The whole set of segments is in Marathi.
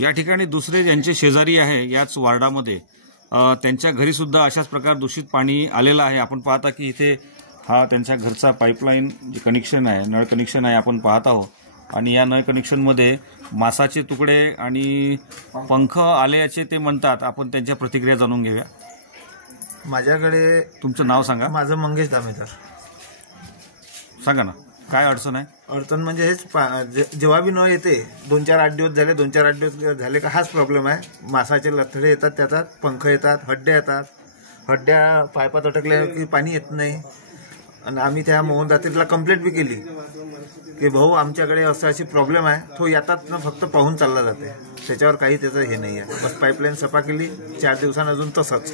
या ठिकाणी दुसरे ज्यांचे शेजारी आहे याच वार्डामध्ये त्यांच्या घरी सुद्धा अशाच प्रकार दूषित पाणी आलेलं आहे। आपण पाहता की इथे हा त्यांच्या घरचा पाईपलाईन जे कनेक्शन आहे, नळ कनेक्शन आहे, आपण पाहत आहोत। आणि या नळ कनेक्शनमध्ये मासाचे तुकडे आणि पंख आल्याचे ते म्हणतात। आपण त्यांच्या प्रतिक्रिया जाणून घेऊया। माझ्याकडे तुमचं नाव सांगा। माझं मंगेश दामेकर। सांगा ना, काय अडचण आहे? अडचण म्हणजे हेच जेव्हा बी नळ येते 2-4-8 दिवस झाले, 2-4-8 दिवस झाले का हाच प्रॉब्लेम आहे। मासाचे लथडे येतात, त्याच्यात पंख येतात, हड्ड्या येतात, हड्ड्या पायपात अटकल्या की पाणी येत नाही। आणि आम्ही त्या मोहन दात्रीला कंप्लेंट बी केली की भाऊ आमच्याकडे असं अशी प्रॉब्लेम आहे। तो येतात ना फक्त पाहून चालला जाते, त्याच्यावर काही त्याचं हे नाही आहे। बस पाईपलाईन सफा केली, 4 दिवसांनी अजून तसंच,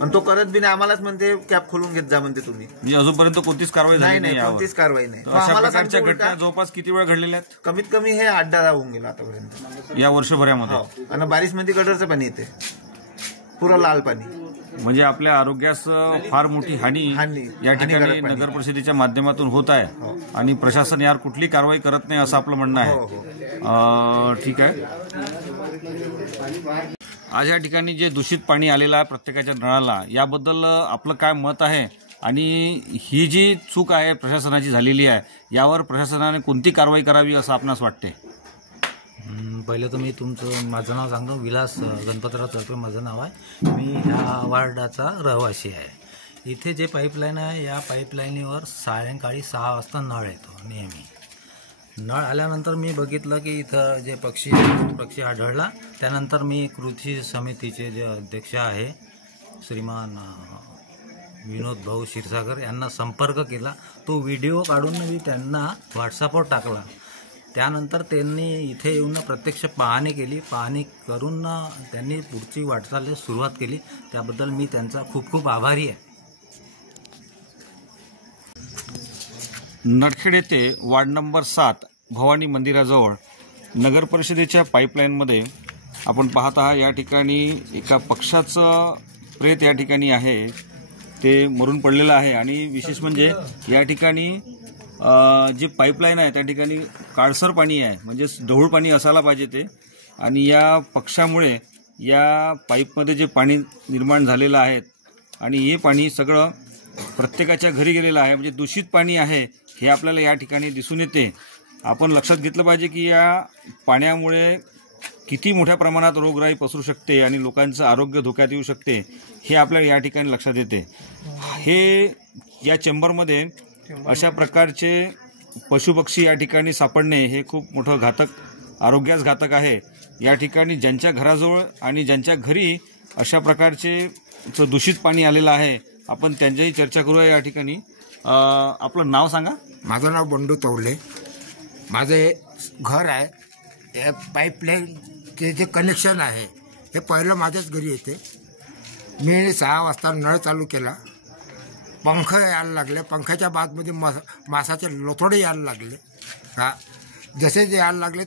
आणि तो करत बी नाही। आम्हालाच म्हणते कॅप खोलून घेत जा म्हणते तुम्ही। म्हणजे अजूनपर्यंत कोणतीच कारवाई झाली नाही? कोणतीच कारवाई नाही। अशा प्रकारच्या घटना जवळपास किती वेळा घडलेल्या आहेत? कमीत कमी हे 8-10 होऊन गेला आतापर्यंत या वर्षभरामध्ये। आणि बारिशमध्ये गटरचं पाणी येते, पुरं लाल पाणी। म्हणजे आपल्या आरोग्यास फार मोठी हानी या ठिकाणी नगर परिषदेच्या माध्यमातून होत आहे आणि प्रशासन यावर कुठली कारवाई करत नाही असं आपलं म्हणणं आहे। ठीक आहे। आज या ठिकाणी जे दूषित पाणी आलेलं आहे प्रत्येकाच्या नळाला, याबद्दल आपलं काय मत आहे आणि ही जी चूक आहे प्रशासनाची झालेली आहे यावर प्रशासनाने कोणती कारवाई करावी असं आपणास वाटते? पहिले तर मी माझं नाव सांगतो। विलास गणपतराव तळपे माझं नाव आहे। मी ह्या वार्डाचा रहिवासी आहे। इथे जे पाईपलाईन आहे या पाईपलाईनीवर सायंकाळी 6 वाजता नळ येतो नेहमी। नळ आल्यानंतर मी बघितलं की इथं जे पक्षी आढळला। त्यानंतर मी कृषी समितीचे जे अध्यक्ष आहे श्रीमान विनोद भाऊ क्षीरसागर यांना संपर्क केला। तो व्हिडिओ काढून मी त्यांना व्हॉट्सअपवर टाकला। त्यानंतर त्यांनी इथे येऊन प्रत्यक्ष पाहणी केली। पाहणी करून त्यांनी पुढची वाटचाल सुरुवात केली। त्याबद्दल मी त्यांचा खूप खूप आभारी आहे। नरखेड येथे वार्ड नंबर 7 भवानी मंदिराजवळ नगर परिषदेच्या पाईपलाईनमध्ये आपण पाहत आहात या ठिकाणी एका पक्षाचं प्रेत या ठिकाणी आहे, ते मरून पडलेलं आहे। आणि विशेष म्हणजे या ठिकाणी जी पाईपलाईन आहे त्या ठिकाणी काळसर पाणी आहे, म्हणजे ढवळ पाणी असायला पाहिजे ते। आणि या पक्षामुळे या पाईपमध्ये जे पाणी निर्माण झालेलं आहे आणि हे पाणी सगळं प्रत्येकाच्या घरी गेलेलं आहे, म्हणजे दूषित पाणी आहे हे आपल्याला या ठिकाणी दिसून येते। आपण लक्षात घेतलं पाहिजे की या पाण्यामुळे किती मोठ्या प्रमाणात रोगराई पसरू शकते आणि लोकांचं आरोग्य धोक्यात येऊ शकते हे आपल्याला या ठिकाणी लक्षात येते। हे या चेंबरमध्ये अशा प्रकारचे पशुपक्षी या ठिकाणी सापडणे हे खूप मोठं घातक, आरोग्यास घातक आहे। या ठिकाणी ज्यांच्या घराजवळ आणि ज्यांच्या घरी अशा प्रकारचे दूषित पाणी आलेलं आहे आपण त्यांच्याही चर्चा करूया या ठिकाणी। आपलं नाव सांगा। माझं नाव बंडू तवले। माझे घर आहे, हे पाईपलाईनचे जे कनेक्शन आहे हे पहिलं माझ्याच घरी येते। मी 6 वाजता नळ चालू केला, पंख यायला लागले, पंखाच्या बादमध्ये मासाचे लोथोडे यायला लागले। जसे जे यायला लागले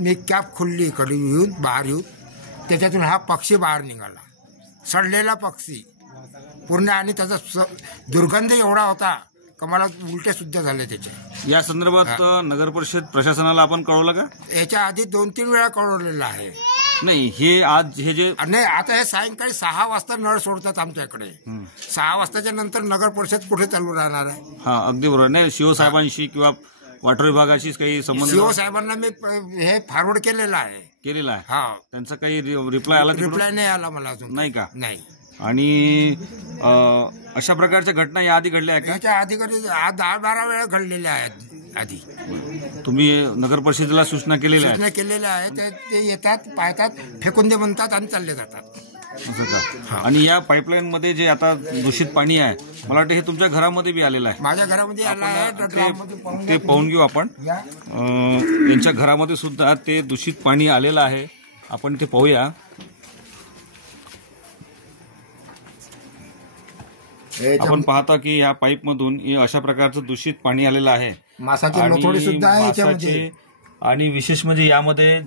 मी कॅप खोलली इकडे येऊन, बाहेर येऊन, त्याच्यातून हा पक्षी बाहेर निघाला, सडलेला पक्षी पूर्ण। आणि त्याचा दुर्गंध एवढा होता का मला उलटे सुद्धा झाले त्याचे। या संदर्भात नगर परिषद प्रशासनाला आपण कळवलं का? याच्या आधी 2-3 वेळा कळवलेलं आहे। नाही, हे आज हे जे नाही, आता हे सायंकाळी 6 वाजता नळ सोडतात आमच्याकडे। 6 वाजताच्या नंतर नगर परिषद कुठे चालू राहणार आहे? हा, अगदी बरोबर। नाही, शिवसाहेबांशी किंवा वॉटर विभागाशी काही संबंध? शिवसाहेबांना मी हे फॉरवर्ड केलेलं आहे। हा, त्यांचा काही रिप्लाय आला? रिप्लाय नाही आला मला अजून। नाही का? नाही। आणि अशा प्रकारच्या घटना याआधी घडल्या आहेत का? याच्या आधी 10-12 वेळा घडलेल्या आहेत आधी। तुम्ही नगर परिषदेला सूचना केलेल्या आहेत? ते येतात, पाहतात, फेकून दे म्हणतात आणि चालले जातात। असं का? आणि या पाईपलाईन मध्ये जे आता दूषित पाणी आहे, मला वाटतं हे तुमच्या घरामध्ये बी आलेलं आहे? माझ्या घरामध्ये आलं आहे, ते पाहून घेऊ आपण। यांच्या घरामध्ये सुद्धा ते दूषित पाणी आलेलं आहे, आपण ते पाहूया। आपण पाहता की या पाईपमधून अशा प्रकारचं दूषित पाणी आलेलं आहे। मासाचे लोथोडे सुद्धा आहे याच्यामध्ये। आणि विशेष म्हणजे यामध्ये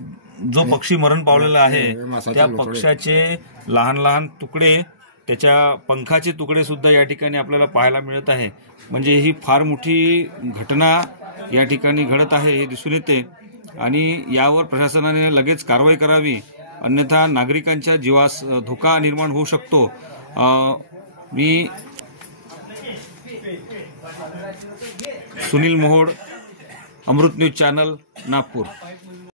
जो पक्षी मरण पावलेला आहे त्या पक्षाचे लहान लहान तुकडे, त्याच्या पंखाचे तुकडे सुद्धा या ठिकाणी आपल्याला पाहायला मिळत आहे। म्हणजे ही फार मोठी घटना या ठिकाणी घडत आहे हे दिसून येते। आणि यावर प्रशासनाने लगेच कारवाई करावी, अन्यथा नागरिकांच्या जीवास धोका निर्माण होऊ शकतो. मी सुनील मोहोड, अमृत न्यूज चॅनल, नागपूर.